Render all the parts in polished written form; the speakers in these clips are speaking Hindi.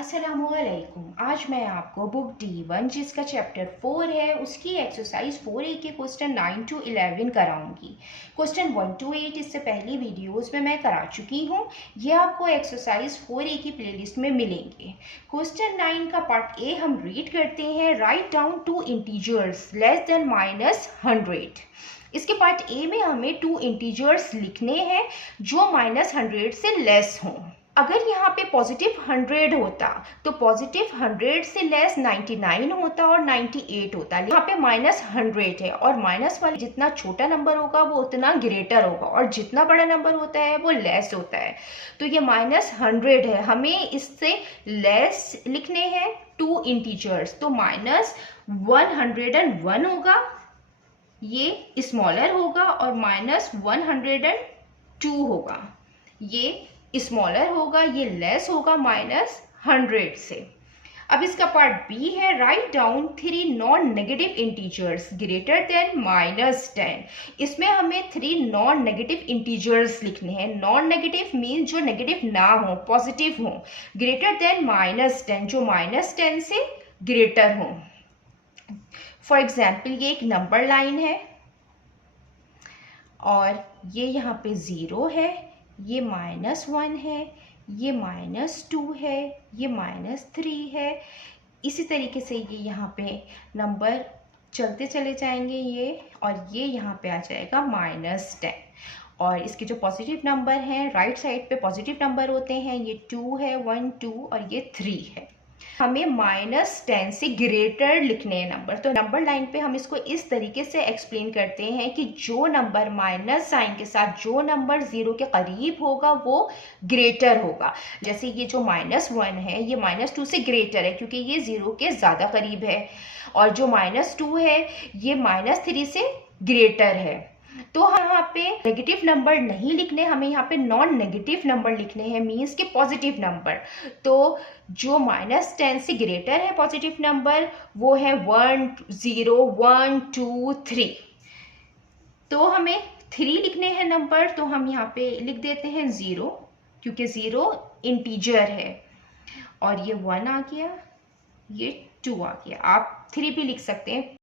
अस्सलामुअलैकुम। आज मैं आपको बुक D1 जिसका चैप्टर 4 है उसकी एक्सरसाइज 4A के क्वेश्चन 9 to 11 कराऊंगी। क्वेश्चन 1 to 8 इससे पहली वीडियोस में मैं करा चुकी हूँ। ये आपको एक्सरसाइज 4A की प्लेलिस्ट में मिलेंगे। क्वेश्चन 9 का पार्ट ए हम रीड करते हैं। Write down two integers less than -100। इसके पार्ट ए में हमें 2 इंटीजर्स लिखने हैं जो -100 से लेस हों। अगर यहाँ पे पॉजिटिव 100 होता तो पॉजिटिव 100 से लेस 99 होता और 98 होता। यहाँ पे -100 है और माइनस वाले जितना छोटा नंबर होगा वो उतना ग्रेटर होगा और जितना बड़ा नंबर होता है वो लेस होता है। तो ये -100 है, हमें इससे लेस लिखने हैं 2 इंटीजर्स, तो -101 होगा, ये स्मॉलर होगा, और -102 होगा, ये स्मॉलर होगा, ये लेस होगा -100 से। अब इसका पार्ट बी है। Write down 3 non negative integers greater than -10। इसमें हमें 3 नॉन नेगेटिव इंटीजर्स लिखने हैं। नॉन नेगेटिव मीन जो नेगेटिव ना हो, पॉजिटिव हो। ग्रेटर देन -10 जो -10 से ग्रेटर हो। फॉर एग्जाम्पल ये एक नंबर लाइन है और ये यहाँ पे 0 है, ये -1 है, ये -2 है, ये -3 है। इसी तरीके से ये यहाँ पे नंबर चलते चले जाएंगे ये, और ये यहाँ पे आ जाएगा -10। और इसके जो पॉजिटिव नंबर हैं राइट साइड पे पॉजिटिव नंबर होते हैं, ये 2 है, 1 2 और ये 3 है। हमें -10 से ग्रेटर लिखने हैं नंबर। तो नंबर लाइन पे हम इसको इस तरीके से एक्सप्लेन करते हैं कि जो नंबर माइनस साइन के साथ जो नंबर 0 के करीब होगा वो ग्रेटर होगा। जैसे ये जो -1 है ये -2 से ग्रेटर है क्योंकि ये 0 के ज़्यादा करीब है, और जो -2 है ये -3 से ग्रेटर है। तो यहाँ पे नेगेटिव नंबर नहीं लिखने, हमें यहाँ पे नॉन नेगेटिव नंबर लिखने हैं, मीन्स के पॉजिटिव नंबर। तो जो -10 से ग्रेटर है पॉजिटिव नंबर वो है 1 0 1 2 3। तो हमें 3 लिखने हैं नंबर, तो हम यहाँ पे लिख देते हैं 0 क्योंकि 0 इंटीजर है, और ये 1 आ गया, ये 2 आ गया। आप 3 भी लिख सकते हैं,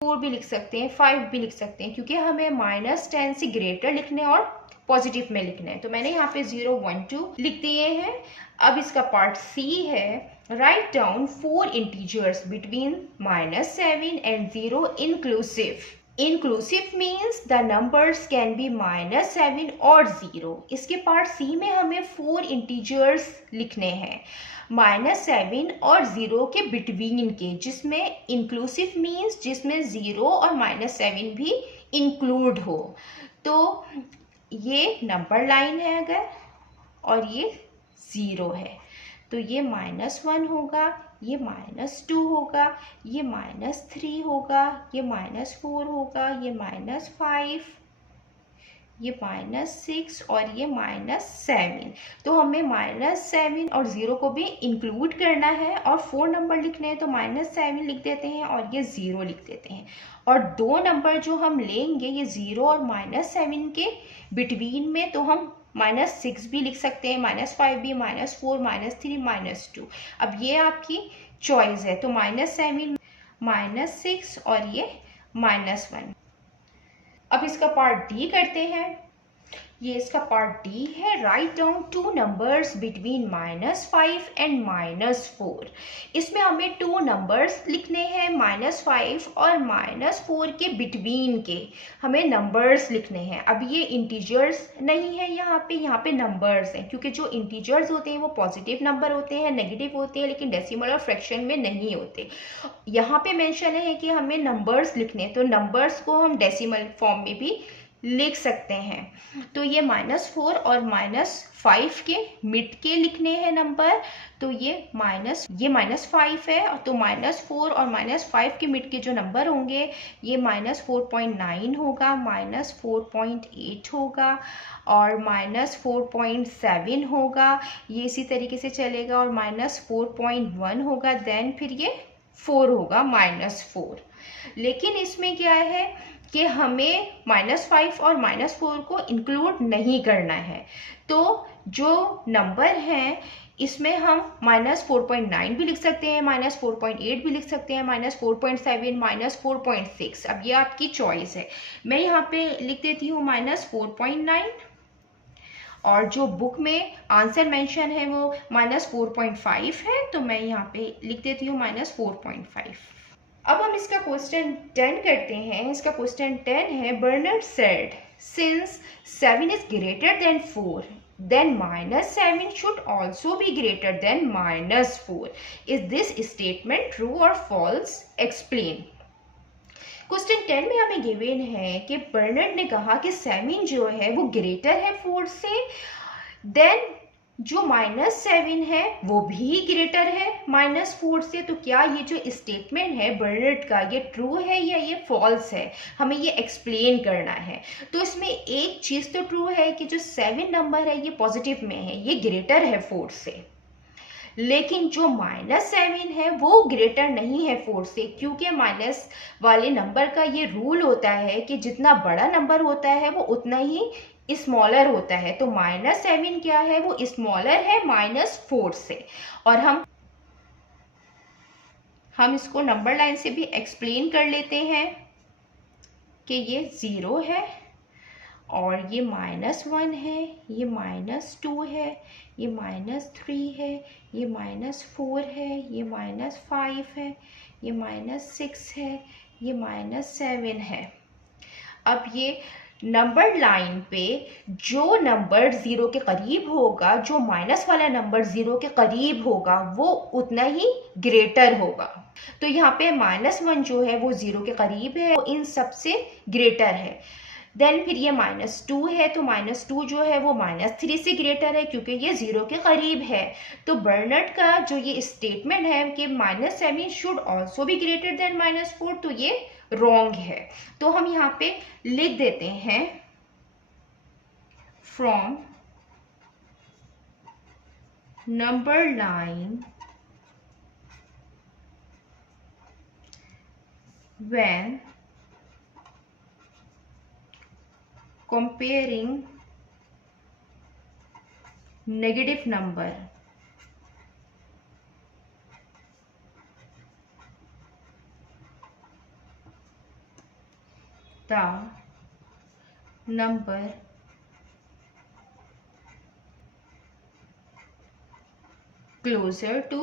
4 भी लिख सकते हैं, 5 भी लिख सकते हैं, क्योंकि हमें -10 से ग्रेटर लिखने और पॉजिटिव में लिखना है। तो मैंने यहाँ पे 0 1 2 लिख दिए हैं। अब इसका पार्ट सी है। Write down 4 integers between -7 and 0 inclusive. Inclusive means the numbers can be -7 और 0। इसके पार्ट सी में हमें 4 इंटीजर्स लिखने हैं -7 और 0 के बिटवीन के, जिसमें इंक्लूसिव मीन्स जिसमें 0 और -7 भी इंक्लूड हो। तो ये नंबर लाइन है अगर, और ये 0 है, तो ये -1 होगा, ये -2 होगा, ये -3 होगा, ये -4 होगा, ये -5, ये -6 और ये -7। तो हमें -7 और 0 को भी इंक्लूड करना है, और 4 नंबर लिखने हैं तो -7 लिख देते हैं और ये 0 लिख देते हैं। और 2 नंबर जो हम लेंगे ये 0 और -7 के बिटवीन में, तो हम -6 भी लिख सकते हैं, -5 भी, -4 -3 -2। अब ये आपकी चॉइस है। तो -7 -6 और ये -1। अब इसका पार्ट डी करते हैं। ये इसका पार्ट डी है। Write down 2 numbers between -5 and -4। इसमें हमें 2 नंबर्स लिखने हैं -5 और -4 के बिटवीन के, हमें नंबर्स लिखने हैं। अब ये इंटीजर्स नहीं है, यहाँ पे नंबर्स हैं, क्योंकि जो इंटीजर्स होते हैं वो पॉजिटिव नंबर होते हैं, नेगेटिव होते हैं, लेकिन डेसिमल और फ्रैक्शन में नहीं होते। यहाँ पे मेंशन है कि हमें नंबर्स लिखने हैं, तो नंबर्स को हम डेसिमल फॉर्म में भी लिख सकते हैं। तो ये -4 और -5 के मिड के लिखने हैं नंबर। तो ये -5 है, तो -4 और -5 के मिड के जो नंबर होंगे ये -4.9 होगा, -4.8 होगा और -4.7 होगा। ये इसी तरीके से चलेगा, और -4.1 होगा, देन फिर ये 4 होगा, -4। लेकिन इसमें क्या है कि हमें -5 और -4 को इंक्लूड नहीं करना है। तो जो नंबर हैं इसमें हम -4.9 भी लिख सकते हैं, -4.8 भी लिख सकते हैं, -4.7, -4.6। अब ये आपकी चॉइस है। मैं यहाँ पे लिख देती हूँ -4.9, और जो बुक में आंसर मेंशन है वो -4.5 है, तो मैं यहाँ पे लिख देती हूँ -4.5। अब हम इसका क्वेश्चन 10 करते हैं। इसका क्वेश्चन 10 है, Bernard said since 7 is greater than 4 then -7 should also be greater than -4. Is this statement true or false? Explain. Question 10 में हमें गिवन है कि बर्नर्ड ने कहा कि 7 जो है वो ग्रेटर है 4 से, देन जो -7 है वो भी ग्रेटर है -4 से। तो क्या ये जो स्टेटमेंट है बर्नर्ड का ये ट्रू है या ये फॉल्स है, हमें ये एक्सप्लेन करना है। तो इसमें एक चीज़ तो ट्रू है कि जो 7 नंबर है ये पॉजिटिव में है, ये ग्रेटर है 4 से, लेकिन जो -7 है वो ग्रेटर नहीं है 4 से, क्योंकि माइनस वाले नंबर का ये रूल होता है कि जितना बड़ा नंबर होता है वो उतना ही स्मॉलर होता है। तो -7 क्या है, वो स्मॉलर है -4 से। और हम इसको नंबर लाइन से भी एक्सप्लेन कर लेते हैं कि ये 0 है, और ये -1 है, ये -2 है, ये -3 है, ये -4 है, ये -5 है, ये -6 है, ये -7 है। अब ये नंबर लाइन पे जो नंबर 0 के करीब होगा, जो माइनस वाला नंबर 0 के करीब होगा, वो उतना ही ग्रेटर होगा। तो यहाँ पे -1 जो है वो 0 के करीब है, वो इन सब से ग्रेटर है। देन फिर ये -2 है, तो -2 जो है वो -3 से ग्रेटर है, क्योंकि ये 0 के करीब है। तो बर्नर्ड का जो ये स्टेटमेंट है कि -7 should also be greater than -4, तो ये रॉन्ग है। तो हम यहाँ पे लिख देते हैं, from number line when comparing negative number, the number closer to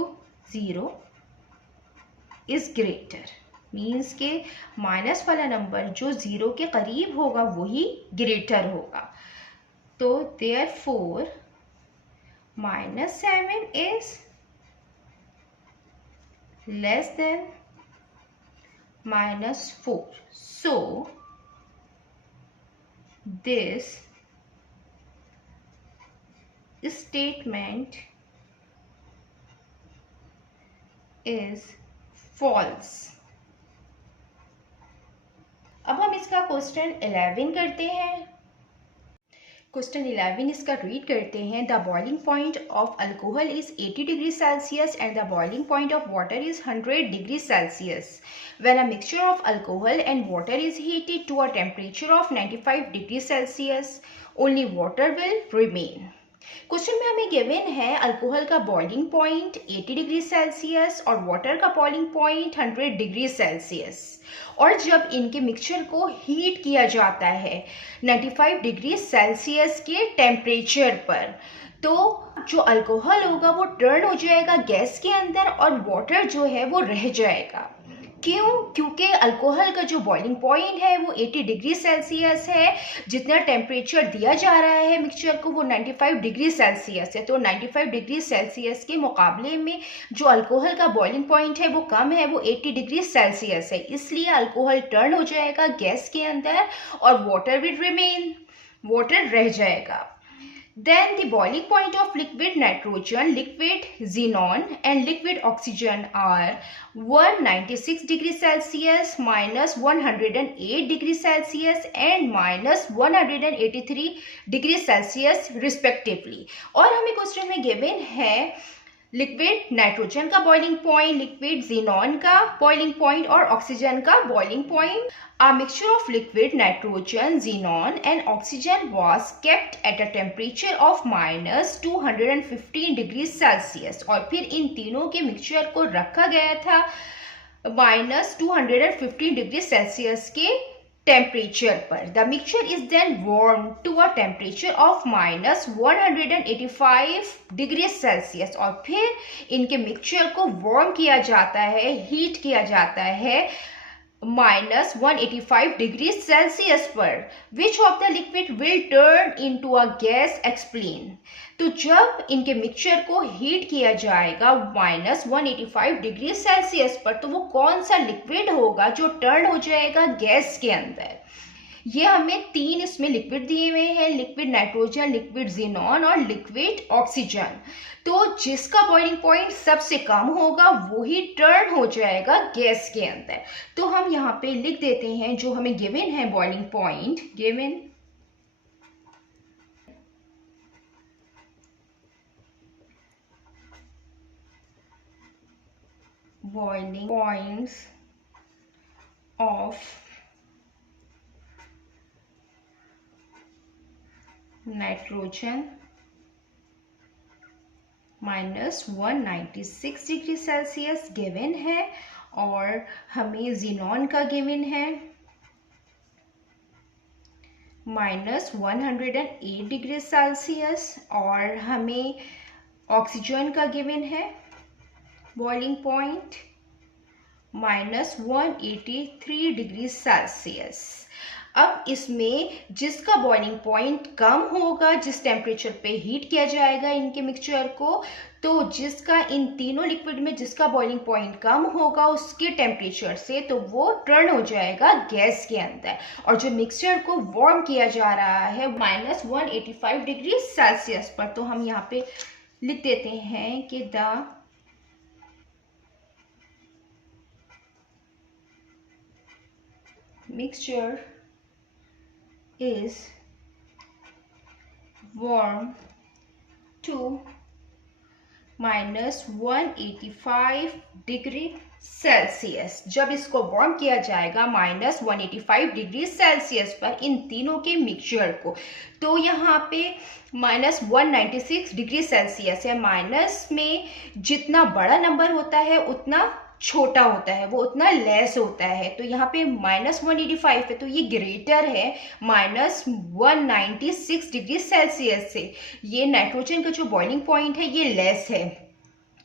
0 is greater। Means के माइनस वाला नंबर जो 0 के करीब होगा वही ग्रेटर होगा। तो therefore -7 is less than -4. So this statement is false. अब हम इसका क्वेश्चन 11 करते हैं। क्वेश्चन 11 इसका रीड करते हैं। The boiling point of alcohol is 80 degree Celsius and the boiling point of water is 100 degree Celsius. When a mixture of alcohol and water is heated to a temperature of 95 degree Celsius, only water will remain. Question में हमें गिवन है अल्कोहल का बॉइलिंग पॉइंट 80 डिग्री सेल्सियस और वाटर का बॉइलिंग पॉइंट 100 डिग्री सेल्सियस, और जब इनके मिक्सचर को हीट किया जाता है 95 डिग्री सेल्सियस के टेम्परेचर पर, तो जो अल्कोहल होगा वो टर्न हो जाएगा गैस के अंदर और वाटर जो है वो रह जाएगा। क्यों? क्योंकि अल्कोहल का जो बॉइलिंग पॉइंट है वो 80 डिग्री सेल्सियस है, जितना टेम्परेचर दिया जा रहा है मिक्सचर को वो 95 डिग्री सेल्सियस है। तो 95 डिग्री सेल्सियस के मुकाबले में जो अल्कोहल का बॉइलिंग पॉइंट है वो कम है, वो 80 डिग्री सेल्सियस है। इसलिए अल्कोहल टर्न हो जाएगा गैस के अंदर और वाटर विल रिमेन, वाटर रह जाएगा। Then the boiling point of liquid nitrogen, liquid xenon and liquid oxygen are 196 degree Celsius, -108 degree Celsius and -183 degree Celsius respectively। और हमें क्वेश्चन में गिवन है लिक्विड नाइट्रोजन का बॉइलिंग पॉइंट, लिक्विड ज़ीनॉन का बॉइलिंग पॉइंट और ऑक्सीजन का boiling point. A mixture of liquid nitrogen, xenon and oxygen was kept at a temperature of -215 degree Celsius. और फिर इन तीनों के मिक्सचर को रखा गया था -215 डिग्री सेल्सियस के टेम्परेचर पर. The mixture is then warm to a temperature of -185 degree Celsius. और फिर इनके मिक्सचर को वार्म किया जाता है, हीट किया जाता है -185 डिग्री सेल्सियस पर. Which of the liquid will turn into a gas, explain. तो जब इनके मिक्सचर को हीट किया जाएगा -185 डिग्री सेल्सियस पर, तो वो कौन सा लिक्विड होगा जो टर्न हो जाएगा गैस के अंदर. ये हमें 3 इसमें लिक्विड दिए हुए हैं, लिक्विड नाइट्रोजन, लिक्विड ज़ीनॉन और लिक्विड ऑक्सीजन. तो जिसका बॉइलिंग पॉइंट सबसे कम होगा वो ही टर्न हो जाएगा गैस के अंदर. तो हम यहाँ पे लिख देते हैं जो हमें गिवन है boiling point. Given boiling points of nitrogen -196 degree Celsius given है, और हमें ज़ीनॉन का गिवन है -108 डिग्री सेल्सियस, और हमें ऑक्सीजन का गिवन है बॉइलिंग पॉइंट -183 डिग्री सेल्सियस. अब इसमें जिसका बॉइलिंग पॉइंट कम होगा, जिस टेम्परेचर पे हीट किया जाएगा इनके मिक्सचर को, तो जिसका इन तीनों लिक्विड में जिसका बॉइलिंग पॉइंट कम होगा उसके टेम्परेचर से, तो वो टर्न हो जाएगा गैस के अंदर. और जो मिक्सचर को वार्म किया जा रहा है -185 डिग्री सेल्सियस पर, तो हम यहाँ पे लिख देते हैं कि the mixture is warm to -185 degree Celsius. जब इसको वार्म किया जाएगा -185 डिग्री सेल्सियस पर इन तीनों के मिक्सचर को, तो यहाँ पे -196 डिग्री सेल्सियस है. माइनस में जितना बड़ा नंबर होता है उतना छोटा होता है, वो उतना लेस होता है. तो यहाँ पे -185 है, तो ये ग्रेटर है -196 डिग्री सेल्सियस से. ये नाइट्रोजन का जो बॉइलिंग पॉइंट है ये लेस है,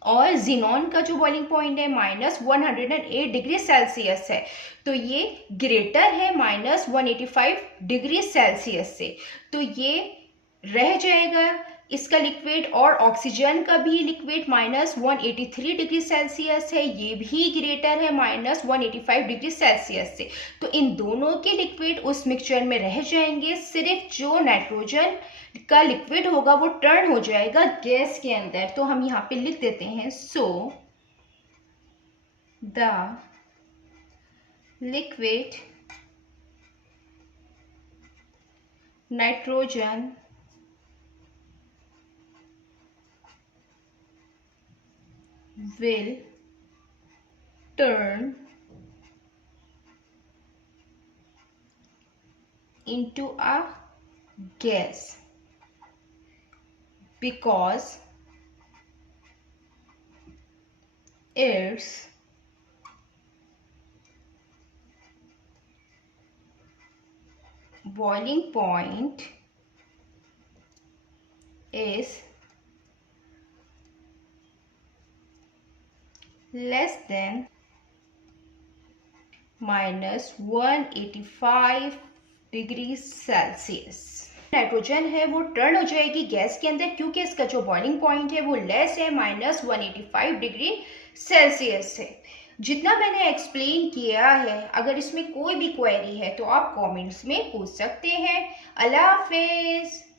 और ज़ीनॉन का जो बॉइलिंग पॉइंट है -108 डिग्री सेल्सियस है, तो ये ग्रेटर है -185 डिग्री सेल्सियस से. तो ये रह जाएगा इसका लिक्विड, और ऑक्सीजन का भी लिक्विड -183 डिग्री सेल्सियस है, ये भी ग्रेटर है -185 डिग्री सेल्सियस से. तो इन दोनों के लिक्विड उस मिक्सचर में रह जाएंगे. सिर्फ जो नाइट्रोजन का लिक्विड होगा वो टर्न हो जाएगा गैस के अंदर. तो हम यहाँ पे लिख देते हैं, so the liquid nitrogen will turn into a gas because its boiling point is less than -185 degree Celsius. Nitrogen है वो टर्न हो जाएगी गैस के अंदर, क्योंकि इसका जो बॉइलिंग पॉइंट है वो लेस है -185 डिग्री सेल्सियस से. जितना मैंने एक्सप्लेन किया है, अगर इसमें कोई भी क्वेरी है तो आप कमेंट्स में पूछ सकते हैं. अल्लाह हाफिज़.